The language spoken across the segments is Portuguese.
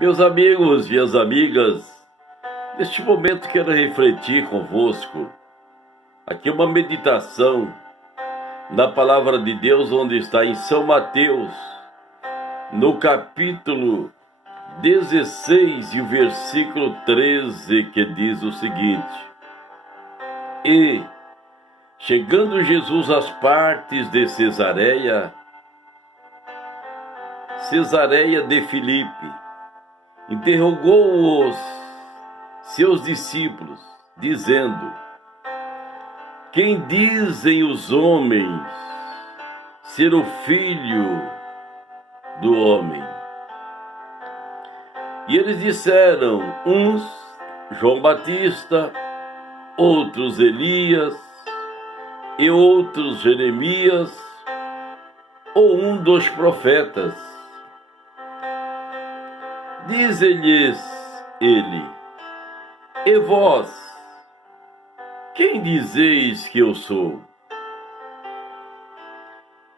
Meus amigos, minhas amigas, neste momento quero refletir convosco. Aqui uma meditação na palavra de Deus, onde está em São Mateus, no capítulo 16 e o versículo 13, que diz o seguinte: E, chegando Jesus às partes de Cesareia de Filipe, interrogou os seus discípulos, dizendo: Quem dizem os homens ser o Filho do Homem? E eles disseram, uns João Batista, outros Elias, e outros Jeremias, ou um dos profetas. Diz-lhes ele: E vós, quem dizeis que eu sou?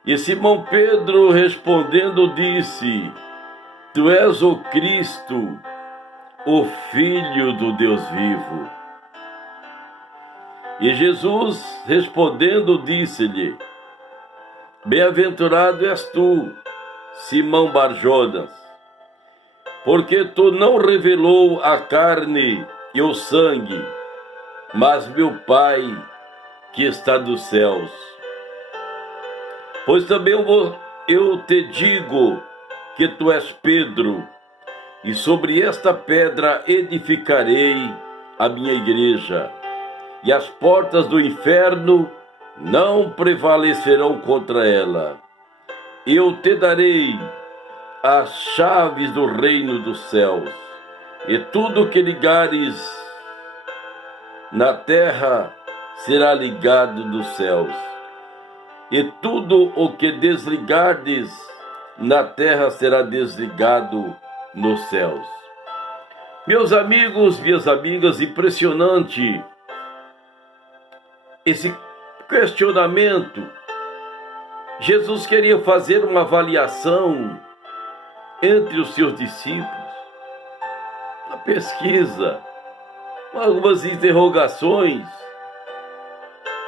E Simão Pedro respondendo disse: Tu és o Cristo, o Filho do Deus vivo. E Jesus respondendo disse-lhe: Bem-aventurado és tu, Simão Bar-Jonas, porque tu não revelou a carne e o sangue, mas meu Pai que está dos céus. Pois também eu te digo que tu és Pedro, e sobre esta pedra edificarei a minha igreja, e as portas do inferno não prevalecerão contra ela. Eu te darei as chaves do reino dos céus, e tudo que ligares na terra será ligado nos céus, e tudo o que desligardes na terra será desligado nos céus. Meus amigos, minhas amigas, impressionante esse questionamento. Jesus queria fazer uma avaliação entre os seus discípulos, uma pesquisa, algumas interrogações.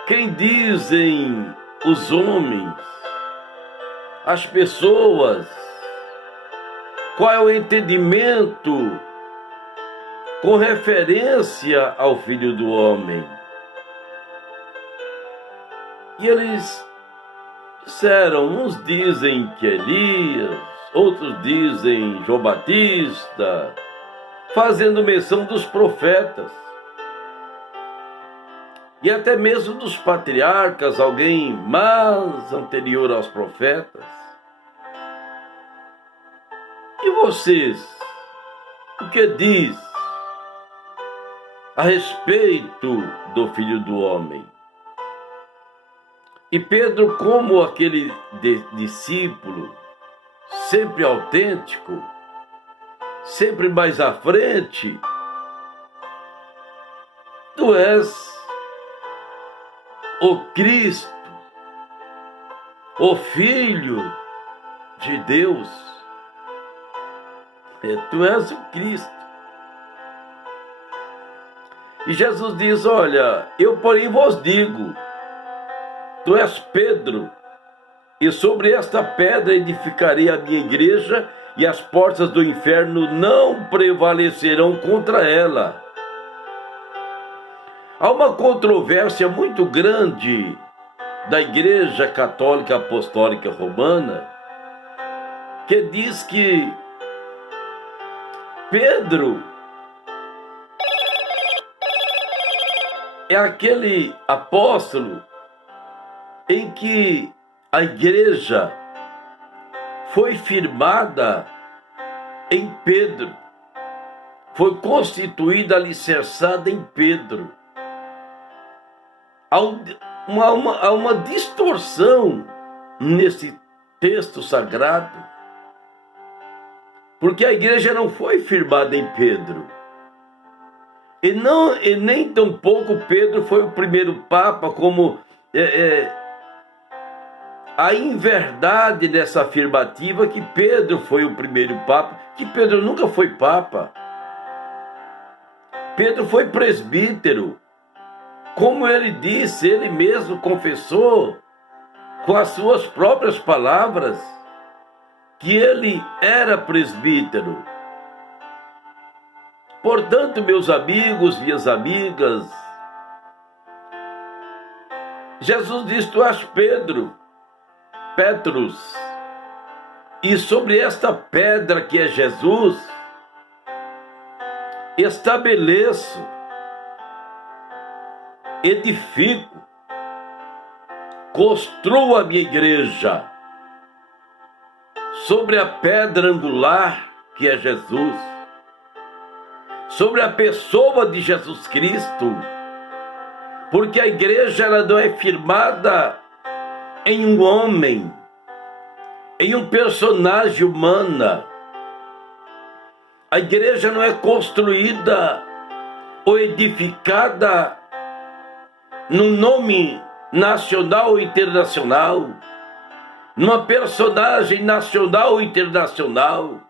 Quem dizem os homens, as pessoas, qual é o entendimento com referência ao Filho do Homem? E eles disseram, uns dizem que Elias, outros dizem João Batista, fazendo menção dos profetas, e até mesmo dos patriarcas, alguém mais anterior aos profetas. E vocês, o que diz a respeito do Filho do Homem? E Pedro, como aquele discípulo, sempre autêntico, sempre mais à frente: Tu és o Cristo, o Filho de Deus. Tu és o Cristo. E Jesus diz: Olha, eu porém vos digo, tu és Pedro, e sobre esta pedra edificarei a minha igreja, e as portas do inferno não prevalecerão contra ela. Há uma controvérsia muito grande da Igreja Católica Apostólica Romana, que diz que Pedro é aquele apóstolo em que a igreja foi firmada em Pedro, foi constituída, alicerçada em Pedro. Há uma distorção nesse texto sagrado, porque a igreja não foi firmada em Pedro, e nem tampouco Pedro foi o primeiro papa, como a inverdade dessa afirmativa que Pedro foi o primeiro papa, que Pedro nunca foi papa. Pedro foi presbítero. Como ele disse, ele mesmo confessou com as suas próprias palavras que ele era presbítero. Portanto, meus amigos, minhas amigas, Jesus disse: tu és Petrus, e sobre esta pedra que é Jesus, estabeleço, edifico, construo a minha igreja, sobre a pedra angular que é Jesus, sobre a pessoa de Jesus Cristo, porque a igreja ela não é firmada em um homem, em um personagem humano. A igreja não é construída ou edificada num nome nacional ou internacional, numa personagem nacional ou internacional.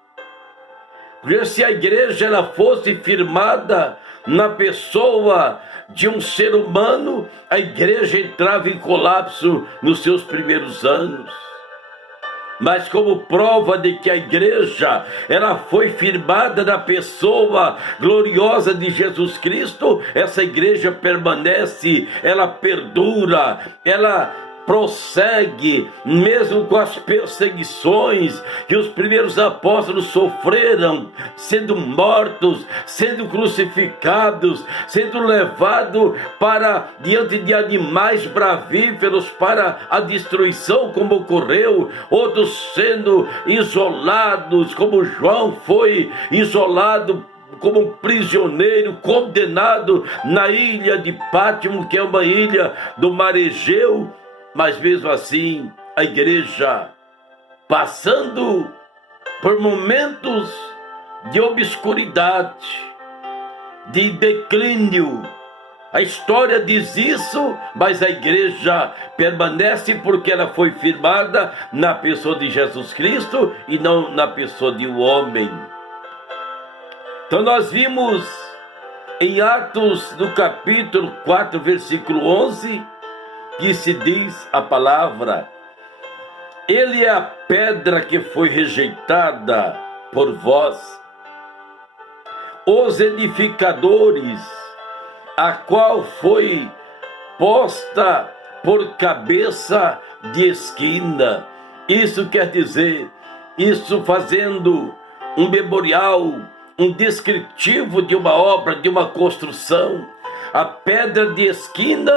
Porque se a igreja ela fosse firmada na pessoa de um ser humano, a igreja entrava em colapso nos seus primeiros anos. Mas como prova de que a igreja ela foi firmada na pessoa gloriosa de Jesus Cristo, essa igreja permanece, ela perdura, ela prossegue, mesmo com as perseguições que os primeiros apóstolos sofreram, sendo mortos, sendo crucificados, sendo levados para diante de animais bravíferos para a destruição, como ocorreu, outros sendo isolados, como João foi isolado como um prisioneiro condenado na ilha de Pátimo, que é uma ilha do mar Egeu. Mas mesmo assim, a igreja, passando por momentos de obscuridade, de declínio, a história diz isso, mas a igreja permanece porque ela foi firmada na pessoa de Jesus Cristo e não na pessoa de um homem. Então nós vimos em Atos, no capítulo 4, versículo 11, que se diz a palavra: ele é a pedra que foi rejeitada por vós, os edificadores, a qual foi posta por cabeça de esquina. Isso quer dizer, isso fazendo um memorial, um descritivo de uma obra, de uma construção. A pedra de esquina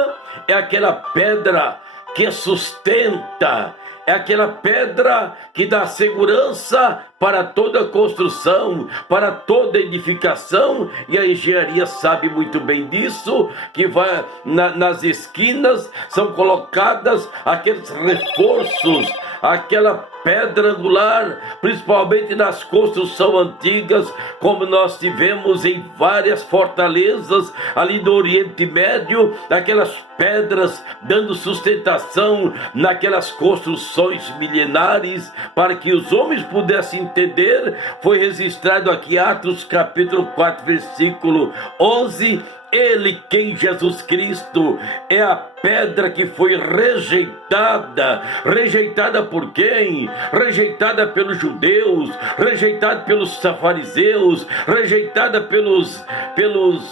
é aquela pedra que sustenta, é aquela pedra que dá segurança para toda construção, para toda edificação, e a engenharia sabe muito bem disso, que vai nas esquinas são colocadas aqueles reforços, aquela pedra angular, principalmente nas construções antigas, como nós tivemos em várias fortalezas ali do Oriente Médio, aquelas pedras dando sustentação naquelas construções milenares, para que os homens pudessem entender. Foi registrado aqui Atos capítulo 4, versículo 11, ele, quem Jesus Cristo, é a pedra que foi rejeitada. Rejeitada por quem? Rejeitada pelos judeus, rejeitada pelos fariseus, rejeitada pelos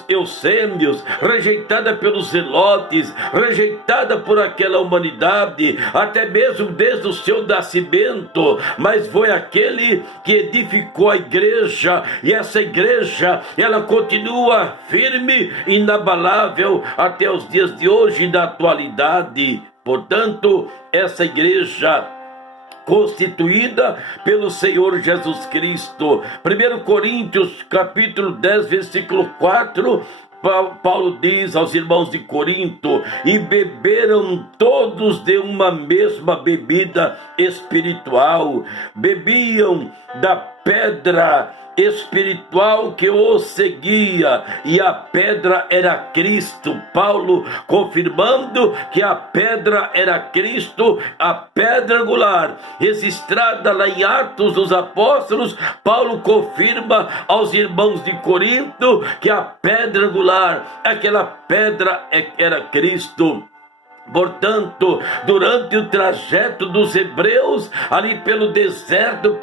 essênios, rejeitada pelos zelotes, rejeitada por aquela humanidade, até mesmo desde o seu nascimento, mas foi aquele que edificou a igreja, e essa igreja, ela continua firme, inabalável até os dias de hoje, da atualidade. Portanto, essa igreja constituída pelo Senhor Jesus Cristo. 1 Coríntios capítulo 10, versículo 4, Paulo diz aos irmãos de Corinto: e beberam todos de uma mesma bebida espiritual, bebiam da pedra espiritual que o seguia, e a pedra era Cristo. Paulo confirmando que a pedra era Cristo, a pedra angular, registrada lá em Atos dos Apóstolos. Paulo confirma aos irmãos de Corinto que a pedra angular, aquela pedra era Cristo. Portanto, durante o trajeto dos hebreus, ali pelo deserto,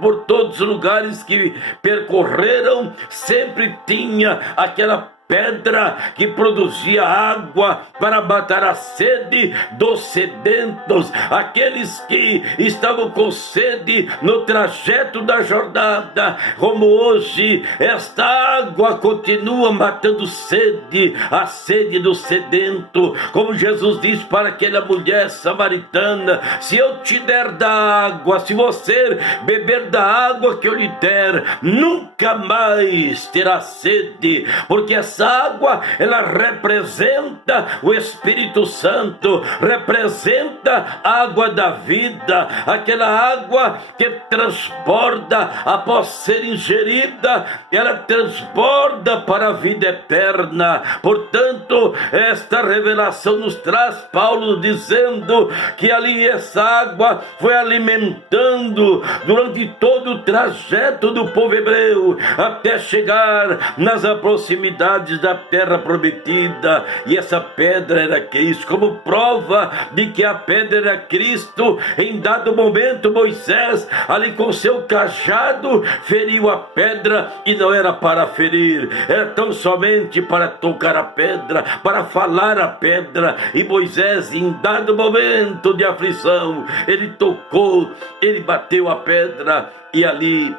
por todos os lugares que percorreram, sempre tinha aquela pedra que produzia água para matar a sede dos sedentos, aqueles que estavam com sede no trajeto da jornada. Como hoje, esta água continua matando sede, a sede do sedento, como Jesus diz para aquela mulher samaritana: se eu te der da água, se você beber da água que eu lhe der, nunca mais terá sede, porque essa água, ela representa o Espírito Santo, representa a água da vida, aquela água que transborda após ser ingerida, ela transborda para a vida eterna. Portanto, esta revelação nos traz Paulo dizendo que ali essa água foi alimentando durante todo o trajeto do povo hebreu, até chegar nas proximidades da terra prometida. E essa pedra era Cristo. Como prova de que a pedra era Cristo, em dado momento Moisés, ali com seu cajado, feriu a pedra, e não era para ferir, era tão somente para tocar a pedra, para falar a pedra. E Moisés, em dado momento de aflição, ele tocou, ele bateu a pedra, e ali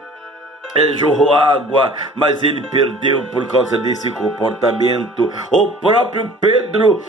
jorrou água, mas ele perdeu por causa desse comportamento. O próprio Pedro,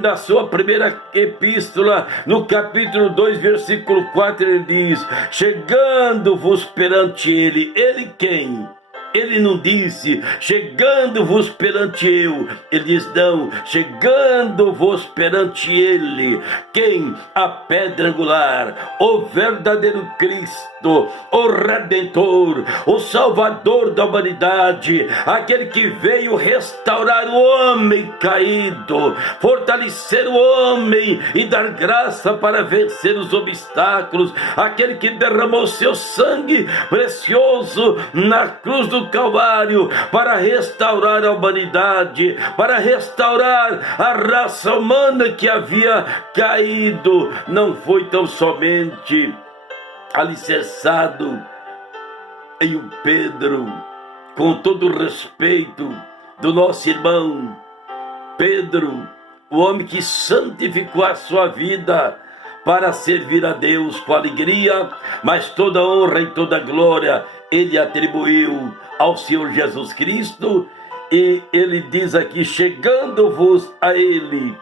na sua primeira epístola, no capítulo 2, versículo 4, ele diz: chegando-vos perante ele quem? Ele não disse, chegando-vos perante eu. Ele diz, não, chegando-vos perante ele. Quem? A pedra angular, o verdadeiro Cristo, o Redentor, o Salvador da humanidade, aquele que veio restaurar o homem caído, fortalecer o homem e dar graça para vencer os obstáculos, aquele que derramou seu sangue precioso na cruz do Calvário para restaurar a humanidade, para restaurar a raça humana que havia caído. Não foi tão somente alicerçado em um Pedro, com todo o respeito do nosso irmão Pedro, o homem que santificou a sua vida para servir a Deus com alegria, mas toda honra e toda glória ele atribuiu ao Senhor Jesus Cristo. E ele diz aqui, chegando-vos a ele,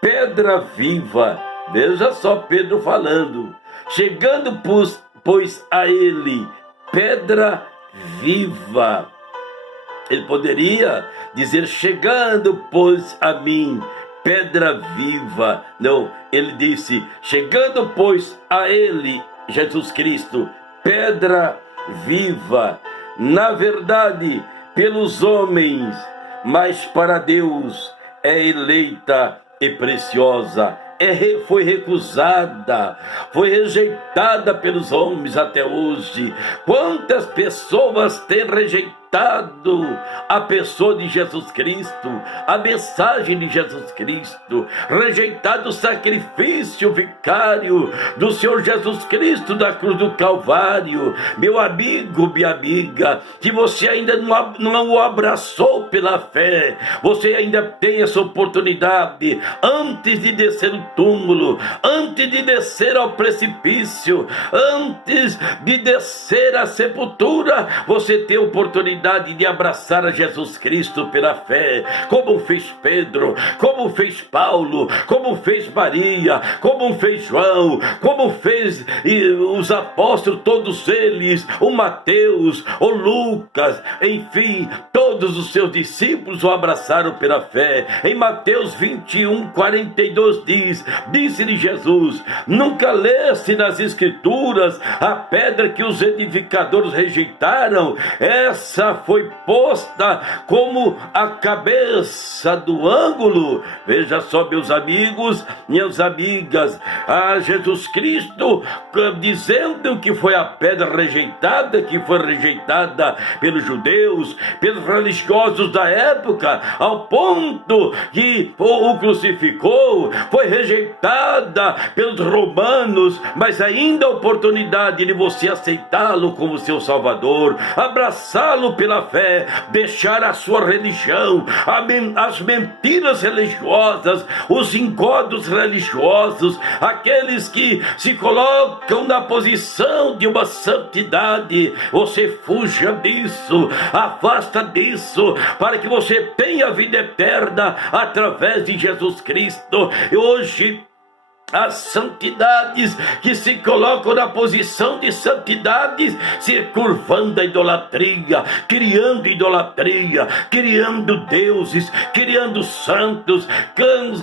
pedra viva. Veja só Pedro falando, chegando pois a ele, pedra viva. Ele poderia dizer, chegando pois a mim, pedra viva. Não, ele disse, chegando pois a ele, Jesus Cristo, pedra viva. Na verdade, pelos homens, mas para Deus é eleita e preciosa. Foi recusada, foi rejeitada pelos homens até hoje. Quantas pessoas têm rejeitado a pessoa de Jesus Cristo, a mensagem de Jesus Cristo, rejeitado o sacrifício vicário do Senhor Jesus Cristo da cruz do Calvário. Meu amigo, minha amiga, que você ainda não o abraçou pela fé, você ainda tem essa oportunidade, antes de descer o túmulo, antes de descer ao precipício, antes de descer à sepultura, você tem oportunidade oportunidade de abraçar a Jesus Cristo pela fé, como fez Pedro, como fez Paulo, como fez Maria, como fez João, como fez os apóstolos, todos eles, o Mateus, o Lucas, enfim, todos os seus discípulos o abraçaram pela fé. Em Mateus 21:42 disse-lhe Jesus: nunca leste nas Escrituras a pedra que os edificadores rejeitaram? Essa foi posta como a cabeça do ângulo. Veja só, meus amigos, minhas amigas, a Jesus Cristo dizendo que foi a pedra rejeitada, que foi rejeitada pelos judeus, pelos religiosos da época, ao ponto que o crucificou, foi rejeitada pelos romanos, mas ainda a oportunidade de você aceitá-lo como seu Salvador, abraçá-lo pela fé, deixar a sua religião, as mentiras religiosas, os engodos religiosos, aqueles que se colocam na posição de uma santidade. Você fuja disso, afasta disso, para que você tenha vida eterna através de Jesus Cristo. E hoje as santidades que se colocam na posição de santidades, se curvando a idolatria, criando deuses, criando santos,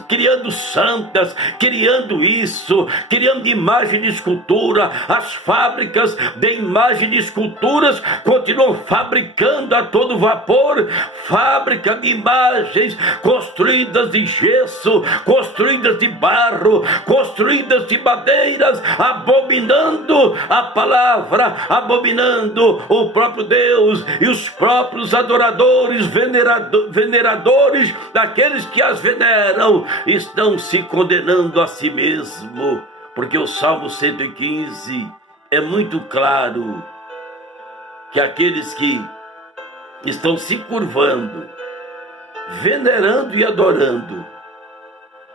criando santas, criando isso, criando imagem de escultura. As fábricas de imagem de esculturas continuam fabricando a todo vapor, fábrica de imagens construídas de gesso, construídas de barro, construídas de madeiras, abominando a palavra, abominando o próprio Deus, e os próprios adoradores, veneradores daqueles que as veneram, estão se condenando a si mesmo, porque o Salmo 115 é muito claro que aqueles que estão se curvando, venerando e adorando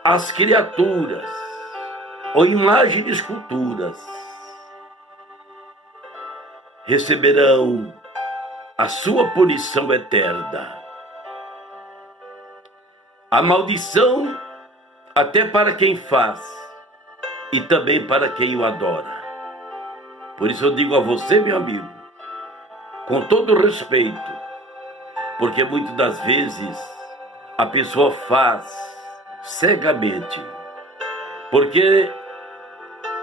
as criaturas ou imagem de esculturas, receberão a sua punição eterna. A maldição até para quem faz e também para quem o adora. Por isso eu digo a você, meu amigo, com todo respeito, porque muitas das vezes a pessoa faz cegamente, porque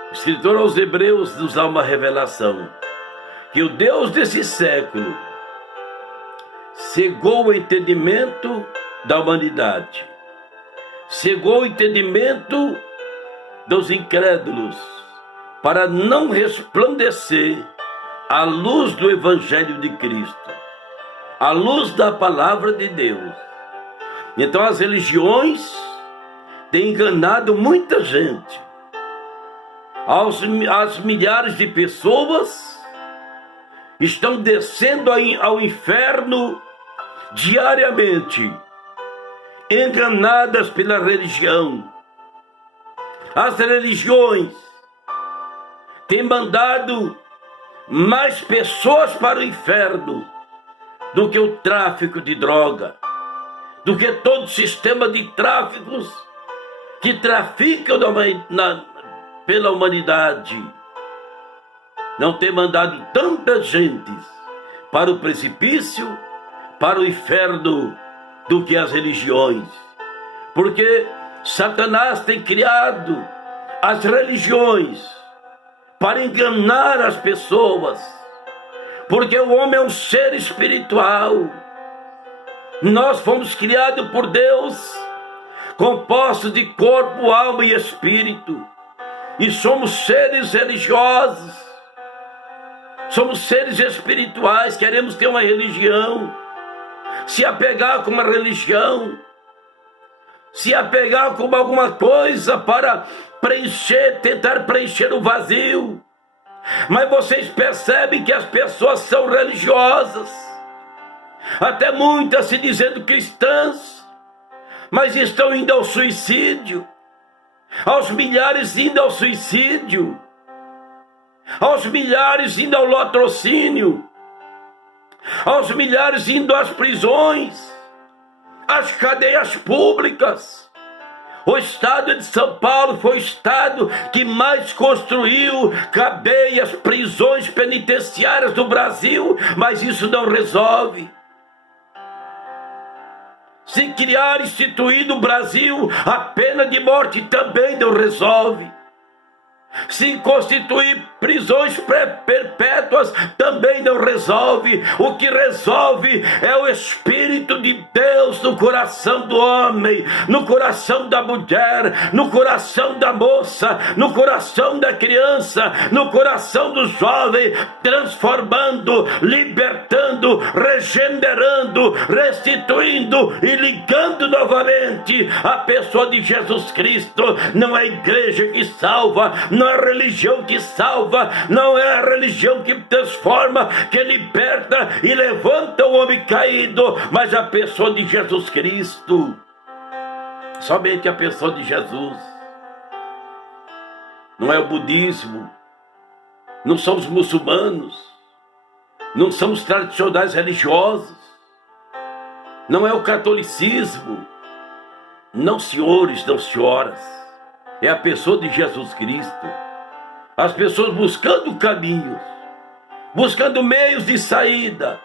o escritor aos Hebreus nos dá uma revelação, que o Deus desse século cegou o entendimento da humanidade, cegou o entendimento dos incrédulos, para não resplandecer a luz do Evangelho de Cristo, a luz da palavra de Deus. Então as religiões têm enganado muita gente. As milhares de pessoas estão descendo ao inferno diariamente, enganadas pela religião. As religiões têm mandado mais pessoas para o inferno do que o tráfico de droga, do que todo o sistema de tráficos que traficam pela humanidade. Não tem mandado tantas gentes para o precipício, para o inferno, do que as religiões. Porque Satanás tem criado as religiões para enganar as pessoas, porque o homem é um ser espiritual. Nós fomos criados por Deus, compostos de corpo, alma e espírito, e somos seres religiosos, somos seres espirituais. Queremos ter uma religião, se apegar com uma religião, se apegar com alguma coisa para tentar preencher o vazio. Mas vocês percebem que as pessoas são religiosas, até muitas se dizendo cristãs, mas estão indo ao suicídio, aos milhares indo ao suicídio, aos milhares indo ao latrocínio, aos milhares indo às prisões, às cadeias públicas. O estado de São Paulo foi o estado que mais construiu cadeias, prisões penitenciárias do Brasil, mas isso não resolve. Se criar, instituir no Brasil a pena de morte, também não resolve. Se constituir prisões perpétuas, também não resolve. O que resolve é o Espírito de Deus no coração do homem, no coração da mulher, no coração da moça, no coração da criança, no coração do jovem, transformando, libertando, regenerando, restituindo e ligando novamente a pessoa de Jesus Cristo. Não é a igreja que salva, não é a religião que salva, não é a religião que transforma, que liberta e levanta o homem caído, mas a pessoa de Jesus Cristo. Somente a pessoa de Jesus. Não é o budismo, não são os muçulmanos, não são os tradicionais religiosos, não é o catolicismo. Não, senhores, não, senhoras. É a pessoa de Jesus Cristo. As pessoas buscando caminhos, buscando meios de saída,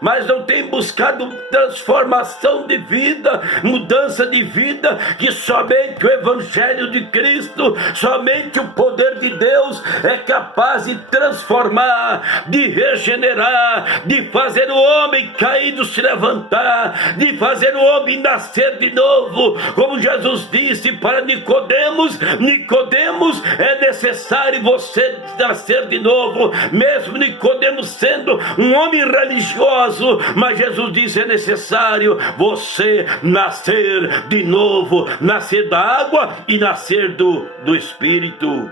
mas não tem buscado transformação de vida, mudança de vida, que somente o Evangelho de Cristo, somente o poder de Deus é capaz de transformar, de regenerar, de fazer o homem caído se levantar, de fazer o homem nascer de novo. Como Jesus disse para Nicodemos, Nicodemos, é necessário você nascer de novo. Mesmo Nicodemos sendo um homem religioso, mas Jesus disse: é necessário você nascer de novo, nascer da água e nascer do Espírito.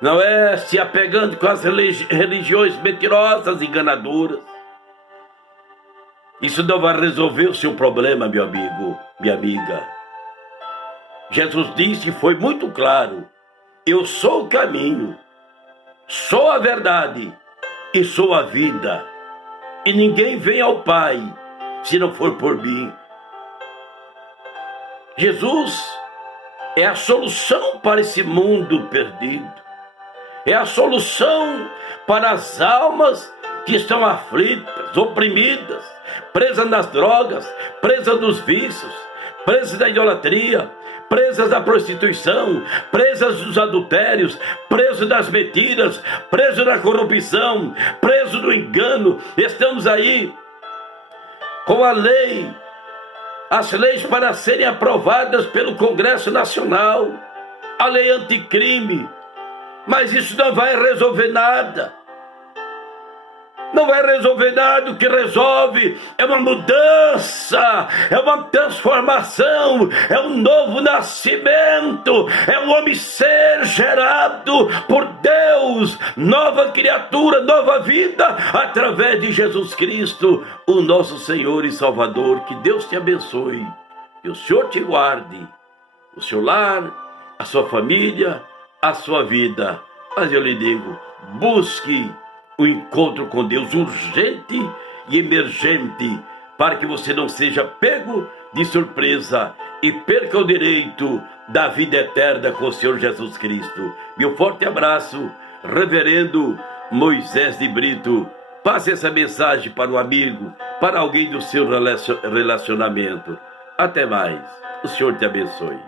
Não é se apegando com as religiões mentirosas, enganadoras. Isso não vai resolver o seu problema, meu amigo, minha amiga. Jesus disse e foi muito claro: eu sou o caminho, sou a verdade e sou a vida. E ninguém vem ao Pai se não for por mim. Jesus é a solução para esse mundo perdido. É a solução para as almas que estão aflitas, oprimidas, presas nas drogas, presas nos vícios, presas da idolatria, presas da prostituição, presas dos adultérios, presos das mentiras, presos da corrupção, presos do engano. Estamos aí com a lei, as leis para serem aprovadas pelo Congresso Nacional, a lei anticrime, mas isso não vai resolver nada. Não vai resolver nada. O que resolve é uma mudança, é uma transformação, é um novo nascimento, é um homem ser gerado por Deus, nova criatura, nova vida, através de Jesus Cristo, o nosso Senhor e Salvador. Que Deus te abençoe, que o Senhor te guarde, o seu lar, a sua família, a sua vida. Mas eu lhe digo, busque o encontro com Deus urgente e emergente, para que você não seja pego de surpresa e perca o direito da vida eterna com o Senhor Jesus Cristo. Meu forte abraço, reverendo Moisés de Brito. Passe essa mensagem para um amigo, para alguém do seu relacionamento. Até mais. O Senhor te abençoe.